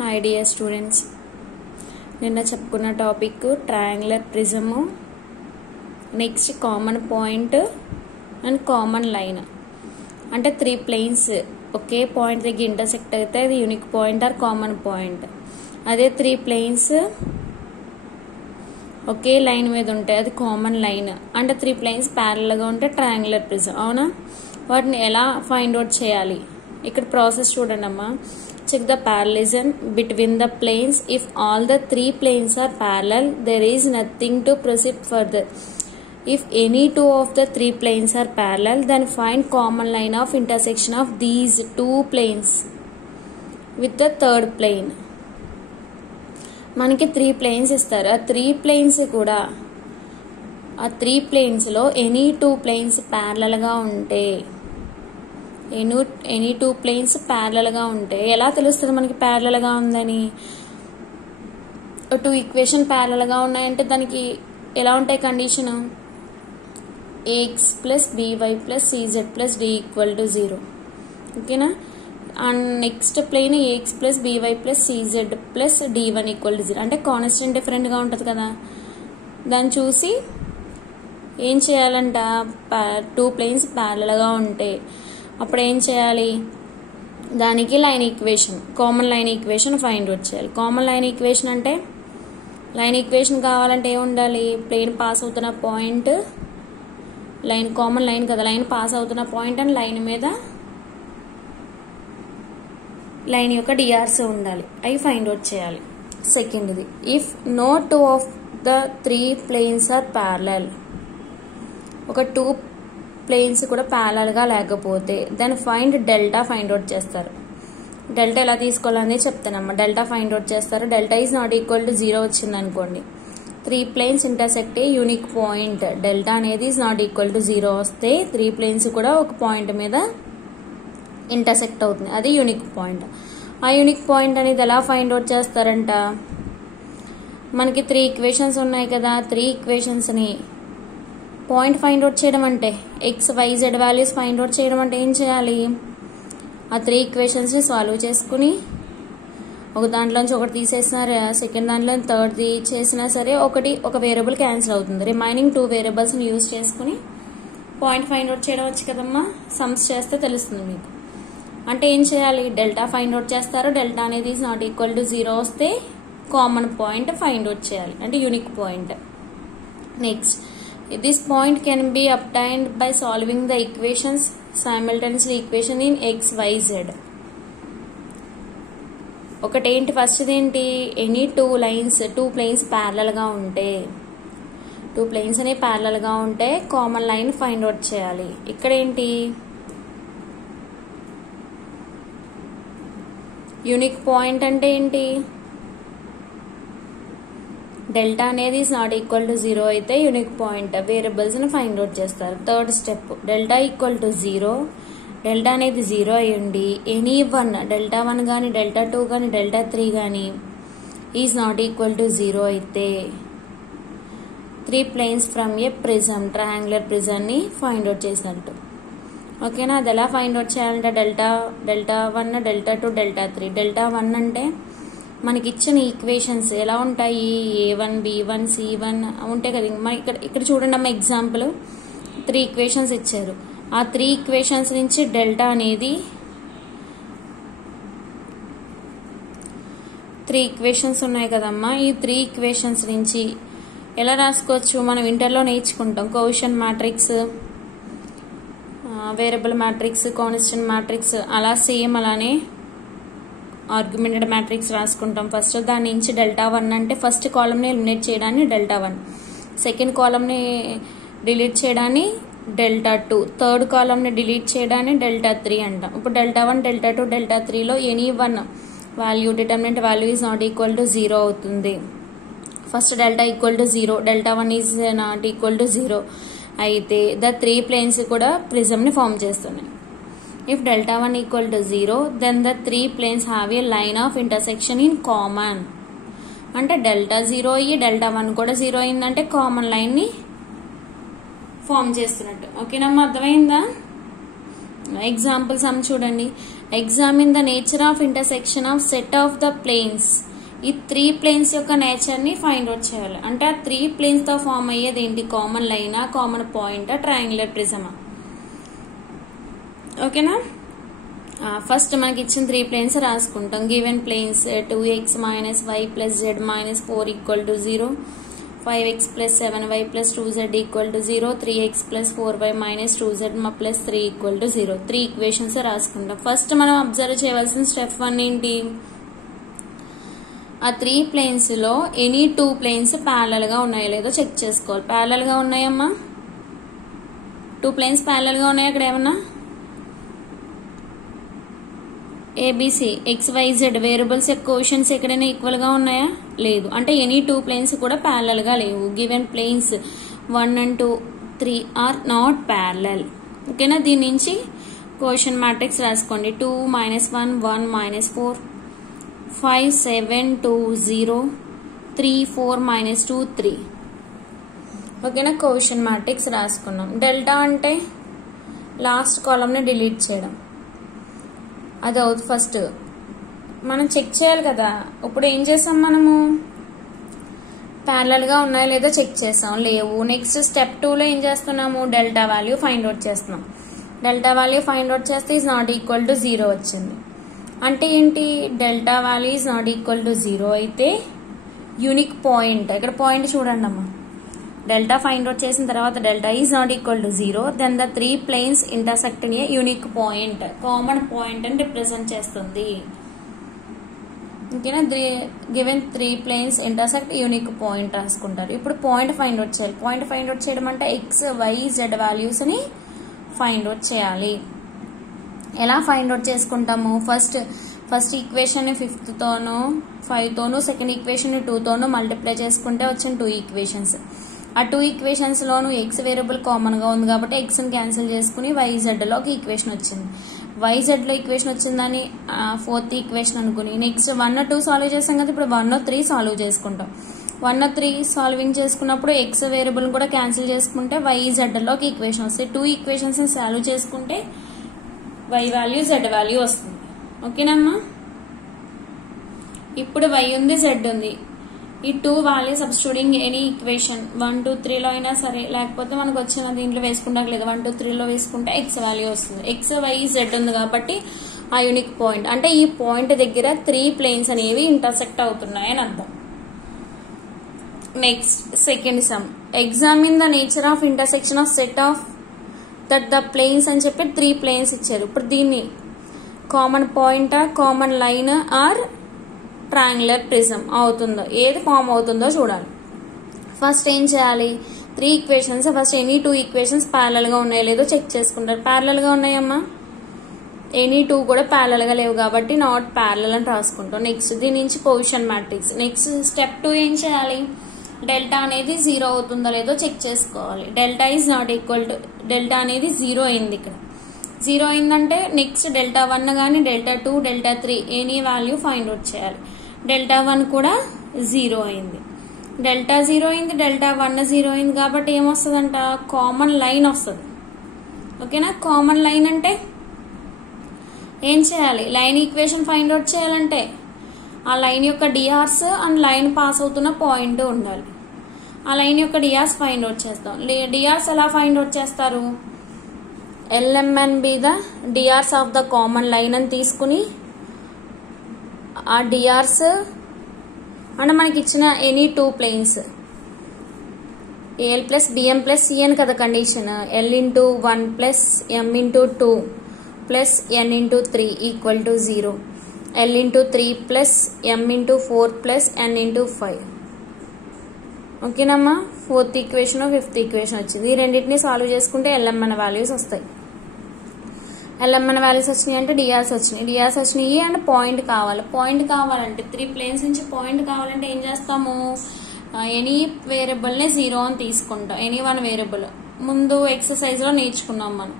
Hi dear students, నిన్న చెప్పుకున్న topic triangular prism, next common point and common line. అంటే 3 planes ఒకే point దగ్గర ఇంటర్సెక్ట్ అయితే అది unique point or common point. అదే 3 ప్లేన్స్ ఒకే లైన్ మీద ఉంటాయి, అది కామన్ లైన్. అంటే 3 ప్లేన్స్ ప్యారలల్గా ఉంటే ట్రయాంగులర్ ప్రిజం. అవునా? వాటిని ఎలా ఫైండ్ అవుట్ చేయాలి? ఇక్కడ ప్రాసెస్ చూడండి అమ్మా. Check the parallelism between the planes. If all the 3 planes are parallel, there is nothing to proceed further. If any 2 of the 3 planes are parallel, then find common line of intersection of these 2 planes with the third plane. మనకి 3 planes ఇస్తారు. ఆ 3 planes కూడా ఆ 3 ప్లేన్స్లో any 2 planes ప్యారలల్గా ఉంటే, any 2 planes ప్యారలల్గా ఉంటే ఎలా తెలుస్తుంది మనకి ప్యారలల్గా ఉందని? 2 ఈక్వేషన్ ప్యారలల్గా ఉన్నాయంటే దానికి ఎలా ఉంటాయి condition? ax plus by plus cz plus d equal to 0. ఓకేనా? And next plane ax plus by plus cz plus d1 equal to 0. అంటే కాన్స్టెంట్ డిఫరెంట్గా ఉంటుంది కదా. దాన్ని చూసి ఏం చేయాలంట? 2 ప్లేన్స్ ప్యారలల్గా ఉంటే అప్పుడు ఏం చేయాలి? దానికి line equation, common line equation find out చేయాలి. కామన్ లైన్ ఈక్వేషన్ అంటే, లైన్ ఈక్వేషన్ కావాలంటే ఏమి ఉండాలి? ప్లేన్ పాస్ అవుతున్న పాయింట్, లైన్ కామన్ లైన్ కదా, లైన్ పాస్ అవుతున్న పాయింట్ అండ్ లైన్ మీద లైన్ యొక్క డిఆర్సీ ఉండాలి. అవి ఫైండ్ అవుట్ చేయాలి. సెకండ్ది, if no 2 of the 3 planes are parallel, ఒక 2 ప్లేన్స్ కూడా ప్యారలల్గా లేకపోతే then find delta find out చేస్తారు. డెల్టా ఎలా తీసుకోవాలని చెప్తానమ్మా. డెల్టా ఫైండ్ అవుట్ చేస్తారు. Delta is not equal to 0 వచ్చింది అనుకోండి, 3 planes intersect a unique point. Delta అనేది ఈజ్ నాట్ ఈక్వల్ టు 0 వస్తే 3 ప్లేన్స్ కూడా ఒక పాయింట్ మీద ఇంటర్సెక్ట్ అవుతుంది, అది యూనిక్ పాయింట్. ఆ యూనిక్ పాయింట్ అనేది ఎలా ఫైండ్ అవుట్ చేస్తారంట? మనకి 3 ఈక్వేషన్స్ ఉన్నాయి కదా, 3 ఈక్వేషన్స్ని పాయింట్ ఫైండ్ అవుట్ చేయడం అంటే, X Y Z values find out చేయడం అంటే ఏం చేయాలి? ఆ 3 ఈక్వేషన్స్ని సాల్వ్ చేసుకుని ఒక దాంట్లోంచి ఒకటి తీసేసినా, సెకండ్ దాంట్లో థర్డ్ చేసినా సరే ఒక వేరియబుల్ క్యాన్సిల్ అవుతుంది. రిమైనింగ్ 2 వేరియబుల్స్ని యూజ్ చేసుకుని పాయింట్ ఫైండ్ అవుట్ చేయడం వచ్చు కదమ్మా. సమ్స్ చేస్తే తెలుస్తుంది మీకు. అంటే ఏం చేయాలి? డెల్టా ఫైండ్ అవుట్ చేస్తారు. డెల్టా అనేది ఈజ్ నాట్ ఈక్వల్ టు 0 వస్తే కామన్ పాయింట్ ఫైండ్ అవుట్ చేయాలి, అంటే unique point. Next, this point can be obtained by solving the equations simultaneously, equation in x, y, z. ఒకటేంటి? ఫస్ట్ ఏంటి? Any 2 planes ప్యారలల్గా ఉంటే, 2 planes అనేవి ప్యారలల్గా ఉంటే కామన్ లైన్ ఫైండ్ అవుట్ చేయాలి. ఇక్కడ ఏంటి? యూనిక్ పాయింట్ అంటే ఏంటి? డెల్టా అనేది ఈజ్ నాట్ ఈక్వల్ టు 0 అయితే యూనిక్ పాయింట్. వేరియబుల్స్ని ఫైండ్ అవుట్ చేస్తారు. Third step, delta equal to 0, delta అనేది 0 అయ్యండి, ఎనీ 1, డెల్టా 1 కానీ డెల్టా 2 కానీ డెల్టా 3 కానీ ఈజ్ నాట్ ఈక్వల్ టు 0 అయితే 3 planes from a prism, triangular ప్రిజంని ఫైండ్ అవుట్ చేసినట్టు. ఓకేనా? అది ఎలా ఫైండ్ అవుట్ చేయాలంటే డెల్టా 1, డెల్టా 2, డెల్టా 3. డెల్టా 1 అంటే మనకి ఇచ్చిన ఈక్వేషన్స్ ఎలా ఉంటాయి? A1, B1, C1 ఉంటాయి కదా. ఇక్కడ చూడండి అమ్మ, ఎగ్జాంపుల్ 3 ఈక్వేషన్స్ ఇచ్చారు. ఆ 3 ఈక్వేషన్స్ నుంచి డెల్టా అనేది 3 ఈక్వేషన్స్ ఉన్నాయి కదమ్మా. ఈ 3 ఈక్వేషన్స్ నుంచి ఎలా రాసుకోవచ్చు? మనం ఇంటర్లో నేర్చుకుంటాం. Coefficient matrix, variable matrix, constant matrix, అలా సేమ్ అలానే ఆర్గ్యుమెంటెడ్ మ్యాట్రిక్స్ రాసుకుంటాం. ఫస్ట్ దాని నుంచి డెల్టా 1 అంటే ఫస్ట్ కాలమ్ని ఎలిమినేట్ చేయడాన్ని డెల్టా 1, సెకండ్ కాలమ్ని డిలీట్ చేయడాన్ని డెల్టా 2, థర్డ్ కాలమ్ని డిలీట్ చేయడాన్ని డెల్టా 3 అంటాం. ఇప్పుడు డెల్టా 1, డెల్టా 2, డెల్టా 3లో any 1 value, determinant value is not equal to 0 అవుతుంది. First delta equal to 0, delta 1 is not equal to 0 అయితే ద 3 ప్లేన్స్ కూడా ప్రిజంని ఫామ్ చేస్తున్నాయి. If delta 1 equal to 0, then the 3 planes have a line of intersection in common. అంటే delta 0 అయ్యి delta 1 కూడా 0 అయిందంటే common లైన్ని form చేస్తున్నట్టు. ఓకేనమ్మా, అర్థమైందా? ఎగ్జాంపుల్ సమ్ చూడండి. Examine the nature of intersection of set of the planes. ఈ 3 ప్లేన్స్ యొక్క నేచర్ ని ఫైండ్ అవుట్ చేయాలి. అంటే ఆ 3 ప్లేన్స్ తో ఫామ్ అయ్యేది ఏంటి? కామన్ లైనా, కామన్ పాయింటా, ట్రయాంగులర్ ప్రిజమా? ఓకేనా? ఫస్ట్ మనకి ఇచ్చిన 3 ప్లేన్స్ రాసుకుంటాం. Given planes 2x - y + z - 4 = 0, 5x + 7y + 2z = 0, 3x + 4y - 2z + 3 = 0. 3 equations రాసుకుంటాం. ఫస్ట్ మనం అబ్జర్వ్ చేయవలసిన స్టెప్ 1 ఏంటి? ఆ 3 ప్లేన్స్ లో ఎనీ 2 ప్లేన్స్ ప్యారలల్ గా ఉన్నాయో లేదో చెక్ చేసుకోవాలి. ప్యారలల్ గా ఉన్నాయమ్మా? 2 ప్లేన్స్ ప్యారలల్ గా ఉన్నాయి. అక్కడ ఏమన్నా ABC XYZ వేరియబుల్స్ యొక్క కోషన్స్ ఎక్కడైనా ఈక్వల్ గా ఉన్నాయా? లేదు. అంటే ఎనీ 2 ప్లేన్స్ కూడా ప్యారలల్ గా లేవు. Given planes 1 and 2, 3 are not parallel. ఓకేనా? దీని నుంచి కోషన్ మ్యాట్రిక్స్ రాసుకోండి. 2 - 1 1 - 4 5 7 2 0 3 4 - 2 3. ఓకేనా? కోషన్ మ్యాట్రిక్స్ రాసుకున్నాం. డెల్టా అంటే లాస్ట్ కాలమ్ ని డిలీట్ చేయడం. అది అవుతుంది. ఫస్ట్ మనం చెక్ చేయాలి కదా. ఇప్పుడు ఏం చేసాం? మనము ప్యారలల్ గా ఉన్నాయో లేదో చెక్ చేసాం, లేవు. నెక్స్ట్ స్టెప్ 2 లో ఏం చేస్తున్నాము? డెల్టా వాల్యూ ఫైండ్ అవుట్ చేస్తున్నాం. డెల్టా వాల్యూ ఫైండ్ అవుట్ చేస్తే ఈజ్ నాట్ ఈక్వల్ టు 0 వచ్చింది. అంటే ఏంటి? Delta value is not equal to 0 అయితే యూనిక్ పాయింట్, ఇక్కడ పాయింట్ చూడండి అమ్మా. డెల్టా ఫైండ్ అవుట్ చేసిన తర్వాత delta is not equal to 0, then the 3 planes intersect in a unique point, common point అని రిప్రజెంట్ చేస్తుంది. ఓకేనా? Given 3 planes intersect unique point రాసుకుంటారు. ఇప్పుడు పాయింట్ ఫైండ్ అవుట్ చేయాలి. పాయింట్ ఫైండ్ అవుట్ చేయడం అంటే ఎక్స్, వై, జెడ్ వాల్యూస్ ని find out చేయాలి. ఎలా ఫైండ్ అవుట్ చేసుకుంటాము? ఫస్ట్ ఈక్వేషన్ ని 5th తోనూ 5 తోనూ, సెకండ్ ఈక్వేషన్ ని 2 తోనూ మల్టిప్లై చేసుకుంటే వచ్చిన 2 ఈక్వేషన్స్. ఆ 2 ఈక్వేషన్స్ లోను ఎక్స్ వేరియబుల్ కామన్ గా ఉంది కాబట్టి ఎక్స్ ని క్యాన్సిల్ చేసుకుని YZ లో ఒక ఈక్వేషన్ వచ్చింది. YZ లో ఈక్వేషన్ వచ్చిందని 4th ఈక్వేషన్ అనుకుని నెక్స్ట్ 1 2 సాల్వ్ చేసాం కదా. ఇప్పుడు 1 3 సాల్వ్ చేసుకుంటాం. 1 3 సాల్వింగ్ చేసుకున్నప్పుడు ఎక్స్ వేరియబుల్ కూడా క్యాన్సిల్ చేసుకుంటే YZ లో ఒక ఈక్వేషన్ వస్తాయి. 2 ఈక్వేషన్స్ ని సాల్వ్ చేసుకుంటే Y వాల్యూ Z వాల్యూ వస్తుంది. ఓకేనమ్మా? ఇప్పుడు Y ఉంది, Z ఉంది. ఈ 2 వాల్యూ సబ్స్టిట్యూటింగ్ ఎనీ ఈక్వేషన్ 1 2 3 లో అయినా సరే, లేకపోతే మనకు వచ్చిన దీంట్లో వేసుకుంటాం లేదు, 1 2 3 లో వేసుకుంటే ఎక్స్ వాల్యూ వస్తుంది. ఎక్స్, వై, జెడ్ ఉంది కాబట్టి ఆ యూనిక్ పాయింట్. అంటే ఈ పాయింట్ దగ్గర 3 ప్లేన్స్ అనేవి ఇంటర్సెక్ట్ అవుతున్నాయి అని అర్థం. Next second sum. Examine the nature of intersection of set of that the planes అని చెప్పి 3 ప్లేన్స్ ఇచ్చారు. ఇప్పుడు దీన్ని common point, common line or triangular prism అవుతుందో, ఏది ఫామ్ అవుతుందో చూడాలి. ఫస్ట్ ఏం చేయాలి? 3 equations, first any 2 equations parallel గా ఉన్నాయో లేదో చెక్ చేసుకుంటారు. ప్యారలల్ గా ఉన్నాయమ్మా? ఎనీ 2 కూడా ప్యారలల్ గా లేవు కాబట్టి నాట్ ప్యారలల్ అని రాసుకుంటాం. నెక్స్ట్ దీని నుంచి పొజిషన్ మ్యాట్రిక్స్. నెక్స్ట్ స్టెప్ 2 ఏం చేయాలి? డెల్టా అనేది 0 అవుతుందో లేదో చెక్ చేసుకోవాలి. Delta is not equal to, delta అనేది 0 అయింది. ఇక్కడ 0 అయిందంటే నెక్స్ట్ డెల్టా 1 కానీ delta 2 delta 3 any value find out చేయాలి. డెల్టా 1 కూడా 0 అయింది. డెల్టా 0 అయింది, డెల్టా 1 0 అయింది కాబట్టి ఏమొస్తుందంట? కామన్ లైన్ వస్తుంది. ఓకేనా? కామన్ లైన్ అంటే ఏం చేయాలి? లైన్ ఈక్వేషన్ ఫైండ్ అవుట్ చేయాలంటే ఆ లైన్ యొక్క డిఆర్స్ అండ్ లైన్ పాస్ అవుతున్న పాయింట్ ఉండాలి. ఆ లైన్ యొక్క డిఆర్స్ ఫైండ్ అవుట్ చేస్తాం. డిఆర్స్ ఎలా ఫైండ్ అవుట్ చేస్తారు? LMN be the DRs of the common line అని తీసుకుని ఆ డిఆర్స్ అంటే మనకి ఇచ్చిన any 2 planes AL + BM + CN కదా condition. L × 1 + M × 2 + N × 3 = 0. L × 3 + M × 4 + N × 5. ఓకేనమ్మా? 4th ఈక్వేషన్ 5th ఈక్వేషన్ వచ్చింది. ఈ రెండింటిని సాల్వ్ చేసుకుంటే LMN వాల్యూస్ వస్తాయి. LMN వాల్యూస్ వచ్చినాయి అంటే డిఆర్స్ వచ్చినాయి. డిఆర్స్ వచ్చినాయి అండ్ పాయింట్ కావాలి. పాయింట్ కావాలంటే 3 ప్లేన్స్ నుంచి పాయింట్ కావాలంటే ఏం చేస్తాము? ఎనీ వేరియబుల్ ని 0 అని తీసుకుంటాం. ఎనీ 1 వేరియబుల్ ముందు ఎక్సర్సైజ్ లో నేర్చుకున్నాం మనం.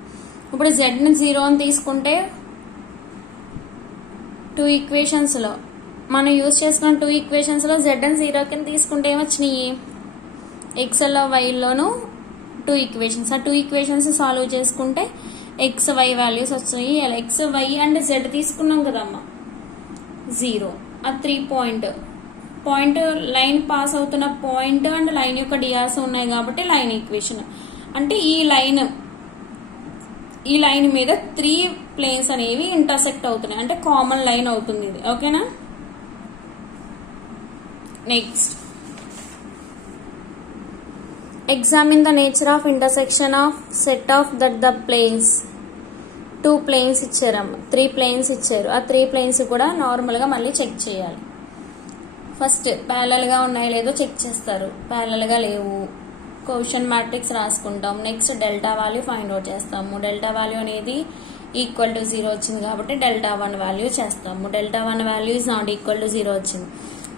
ఇప్పుడు Z ని 0 అని తీసుకుంటే 2 ఈక్వేషన్స్ లో మనం యూజ్ చేసుకున్న 2 ఈక్వేషన్స్ లో Z ని 0 కింద తీసుకుంటే ఏమొచ్చినాయి? ఎక్స్ఎల్లో వైలోను 2 ఈక్వేషన్స్. ఆ 2 ఈక్వేషన్స్ సాల్వ్ చేసుకుంటే ఎక్స్ వై వాల్యూస్ వచ్చినాయి. ఎక్స్ వై అండ్ జెడ్ తీసుకున్నాం కదమ్మా 0. ఆ 3 పాయింట్ లైన్ పాస్ అవుతున్న పాయింట్ అండ్ లైన్ యొక్క డిఆర్స్ ఉన్నాయి కాబట్టి లైన్ ఈక్వేషన్. అంటే ఈ లైన్ మీద 3 ప్లేన్స్ అనేవి ఇంటర్సెక్ట్ అవుతున్నాయి, అంటే కామన్ లైన్ అవుతుంది ఇది. ఓకేనా. Next examine the nature of intersection of set of that the planes. 2 planes ఇచ్చారమ్మ, 3 ప్లేన్స్ ఇచ్చారు. ఆ 3 ప్లేన్స్ కూడా నార్మల్ గా మళ్ళీ చెక్ చేయాలి. ఫస్ట్ ప్యారలల్ గా ఉన్నాయో లేదో చెక్ చేస్తారు. ప్యారలల్ గా లేవు, క్వశ్చన్ మ్యాట్రిక్స్ రాసుకుంటాం. Next delta value find out చేస్తాము. డెల్టా వాల్యూ అనేది ఈక్వల్ టు 0 వచ్చింది కాబట్టి డెల్టా 1 వాల్యూ చేస్తాము. Delta 1 value is not equal to 0 వచ్చింది.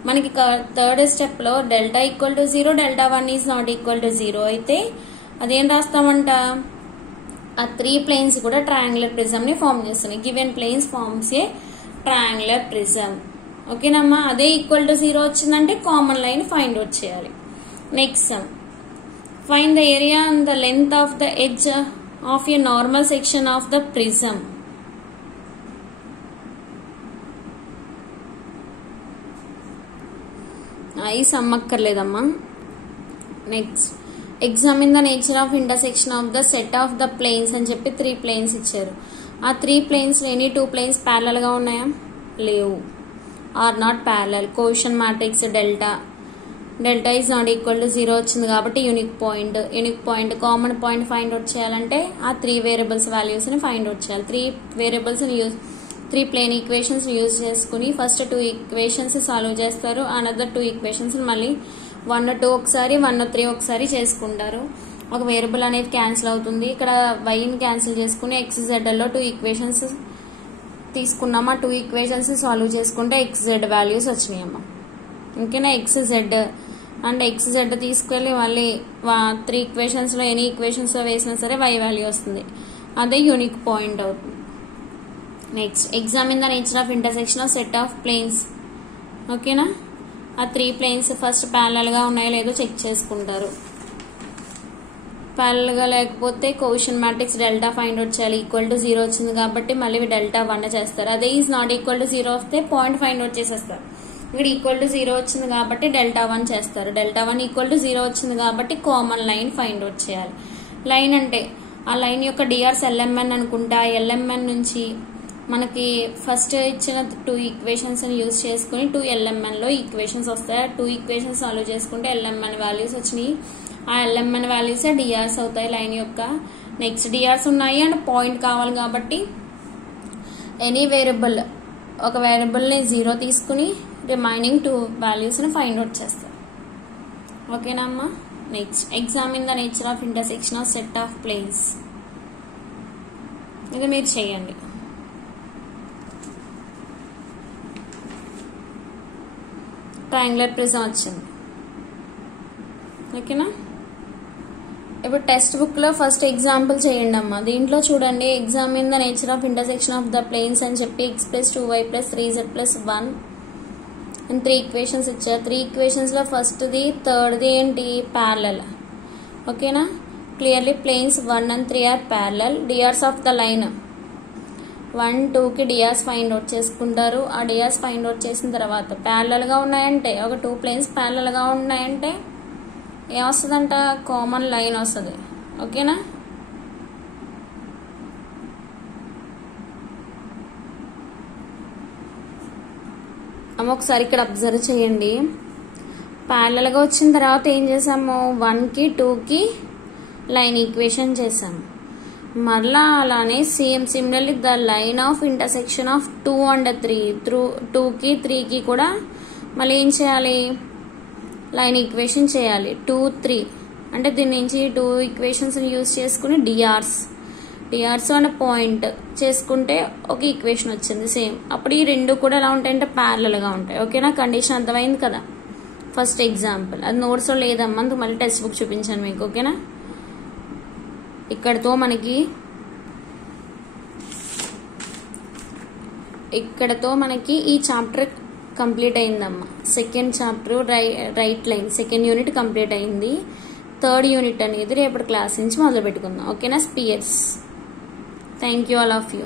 మనకి థర్డ్ స్టెప్ లో delta equal to 0, delta 1 is not equal to 0 అయితే అదేం రాస్తామంట, ఆ 3 ప్లేన్స్ కూడా ట్రయాంగులర్ ప్రిజం ని ఫార్మ్ చేస్తున్నాయి. గివెన్ ప్లేన్స్ ఫార్మ్స్ ఏ ట్రయాంగులర్ ప్రిజం. ఓకేనమ్మా. అదే ఈక్వల్ టు 0 వచ్చిందంటే కామన్ లైన్ ఫైండ్ అవుట్ చేయాలి. Next sum, find the area and the length of the edge of a normal section of the prism. ఈ sum అక్కర్లేదమ్మా. Next examine the nature of intersection of the set of the planes అని చెప్పి 3 planes ఇచ్చారు. ఆ 3 planes any 2 planes parallel గా ఉన్నాయా, లేవు. Or not parallel. Question matrix delta is not equal to 0 వచ్చింది కాబట్టి unique point common point find out చేయాలంటే ఆ 3 వేరియబుల్స్ వాల్యూస్ ని ఫైండ్ అవుట్ చేయాలి. 3 వేరియబుల్స్ ని 3 ప్లేన్ ఈక్వేషన్స్ యూజ్ చేసుకుని ఫస్ట్ 2 ఈక్వేషన్స్ సాల్వ్ చేస్తారు. అనదర్ 2 ఈక్వేషన్స్ మళ్ళీ 1, 2 ఒకసారి, 1, 3 ఒకసారి చేసుకుంటారు. ఒక వేరియబుల్ అనేది క్యాన్సిల్ అవుతుంది. ఇక్కడ వైని క్యాన్సిల్ చేసుకుని XZ లో 2 ఈక్వేషన్స్ తీసుకున్నాం. ఆ 2 ఈక్వేషన్స్ సాల్వ్ చేసుకుంటే XZ వాల్యూస్ వచ్చినాయమ్మా. ఓకేనా. XZ అండ్ XZ తీసుకెళ్లి మళ్ళీ 3 ఈక్వేషన్స్ లో ఎనీ ఈక్వేషన్స్ లో వేసినా సరే Y వాల్యూ వస్తుంది. అదే యూనిక్ పాయింట్ అవుతుంది. Next examine the nature of intersection of set of planes. ఓకేనా. ఆ 3 ప్లేన్స్ ఫస్ట్ ప్యారలల్ గా ఉన్నాయో లేదో చెక్ చేసుకుంటారు. ప్యారలల్ గా లేకపోతే question matrix delta find out చేయాలి. ఈక్వల్ టు 0 వచ్చింది కాబట్టి మళ్ళీ డెల్టా 1 చేస్తారు. అదే ఈజ్ నాట్ ఈక్వల్ టు 0 వస్తే పాయింట్ ఫైండ్ అవుట్ చేసేస్తారు. ఇక్కడ ఈక్వల్ టు 0 వచ్చింది కాబట్టి డెల్టా 1 చేస్తారు. డెల్టా 1 ఈక్వల్ టు 0 వచ్చింది కాబట్టి కామన్ లైన్ ఫైండ్ అవుట్ చేయాలి. లైన్ అంటే ఆ లైన్ యొక్క డిఆర్స్ LMN అనుకుంటా. LMN నుంచి మనకి ఫస్ట్ ఇచ్చిన 2 ఈక్వేషన్స్ యూజ్ చేసుకుని 2 LMN లో ఈక్వేషన్స్ వస్తాయి. 2 ఈక్వేషన్స్ సాల్వ్ చేసుకుంటే LMN వాల్యూస్ వచ్చినాయి. ఆ LMN వాల్యూస్ డిఆర్స్ అవుతాయి లైన్ యొక్క. నెక్స్ట్ డిఆర్స్ ఉన్నాయి అండ్ పాయింట్ కావాలి కాబట్టి ఎనీ వేరియబుల్, ఒక వేరియబుల్ ని 0 తీసుకుని రిమైనింగ్ 2 వాల్యూస్ ని ఫైండ్ అవుట్ చేస్తారు. ఓకేనా అమ్మా. Next examine the nature of intersection of set of planes. ఇది మీరు చేయండి. ట్రయాంగులర్ ప్రిజం వచ్చింది. ఓకేనా. ఇప్పుడు టెక్స్ట్ బుక్ లో ఫస్ట్ ఎగ్జాంపుల్ చేయండి అమ్మా. దీంట్లో చూడండి, examine the nature of intersection of the planes అని చెప్పి x + 2y + 3z + 1 అని 3 ఈక్వేషన్స్ ఇచ్చారు. 3 ఈక్వేషన్స్ లో ఫస్ట్ ది థర్డ్ ది ఏంటి, ప్యారలల్. ఓకేనా. Clearly planes 1 and 3 are parallel. DRs of the line 1, 2 కి డిఆర్స్ ఫైండ్ అవుట్ చేసుకుంటారు. ఆ డిఆర్స్ ఫైండ్ అవుట్ చేసిన తర్వాత ప్యారలల్ గా ఉన్నాయంటే, ఒక 2 ప్లేన్స్ ప్యారలల్ గా ఉన్నాయంటే ఏమొస్తుందంట, కామన్ లైన్ వస్తుంది. ఓకేనా. అమ్మ ఒకసారి ఇక్కడ అబ్జర్వ్ చేయండి. ప్యారలల్ గా వచ్చిన తర్వాత ఏం చేసాము, 1 కి 2 కి లైన్ ఈక్వేషన్ చేసాము. మరలా అలానే similarly the line of intersection of 2 and 3, 2 కి 3 కి కూడా మళ్ళీ ఏం చేయాలి, లైన్ ఈక్వేషన్ చేయాలి. 2, 3 అంటే దీని నుంచి 2 ఈక్వేషన్స్ యూజ్ చేసుకుని డిఆర్స్ అండ్ పాయింట్ చేసుకుంటే ఒక ఈక్వేషన్ వచ్చింది సేమ్. అప్పుడు ఈ 2 కూడా ఎలా ఉంటాయంటే ప్యారలల్ గా ఉంటాయి. ఓకేనా. కండిషన్ అర్థమైంది కదా. ఫస్ట్ ఎగ్జాంపుల్ అది నోట్స్ లో లేదమ్మా, అందుకు మళ్ళీ టెక్స్ట్ బుక్ చూపించాను మీకు. ఓకేనా. ఇక్కడతో మనకి ఈ చాప్టర్ కంప్లీట్ అయిందమ్మా. Second chapter right line second unit complete అయింది. థర్డ్ యూనిట్ అనేది రేపటి క్లాస్ నుంచి మొదలు పెట్టుకుందాం. ఓకేనా. Spheres. Thank you all of you.